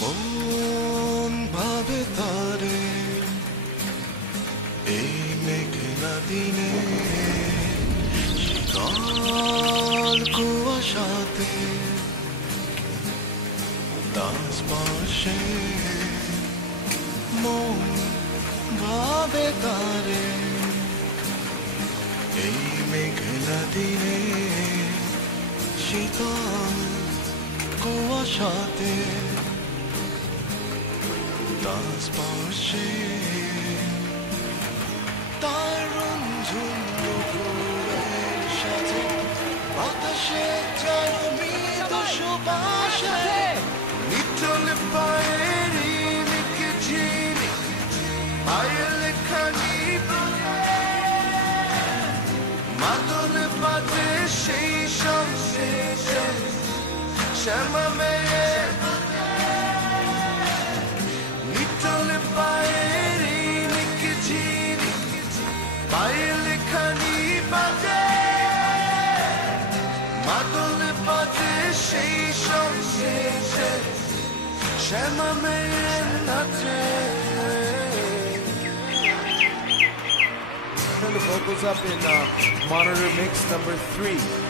মন ভাবে তারে এই মেঘলা দিনে শীতল কুয়াশাতে তার স্পর্শে মন ভাবে তারে এই মেঘলা দিনে শীতল কুয়াশাতে তার স্পর্শে তার রঞ্জুন দুপুরের সাথে বাতাসে যেন মৃত সুবাসে নিটল পায়ের লিখেছিনি পায়ের লেখানি মাদল বাজে সেই সঙ্গে শ্যামা মেয়ে নিটল পায়ের লিখেছিনি পায়ের লেখানি বাজে মাদল বাজে সেই সঙ্গে শ্যামা মেয়ে নাচে. Turn the vocals up in monitor mix number 3.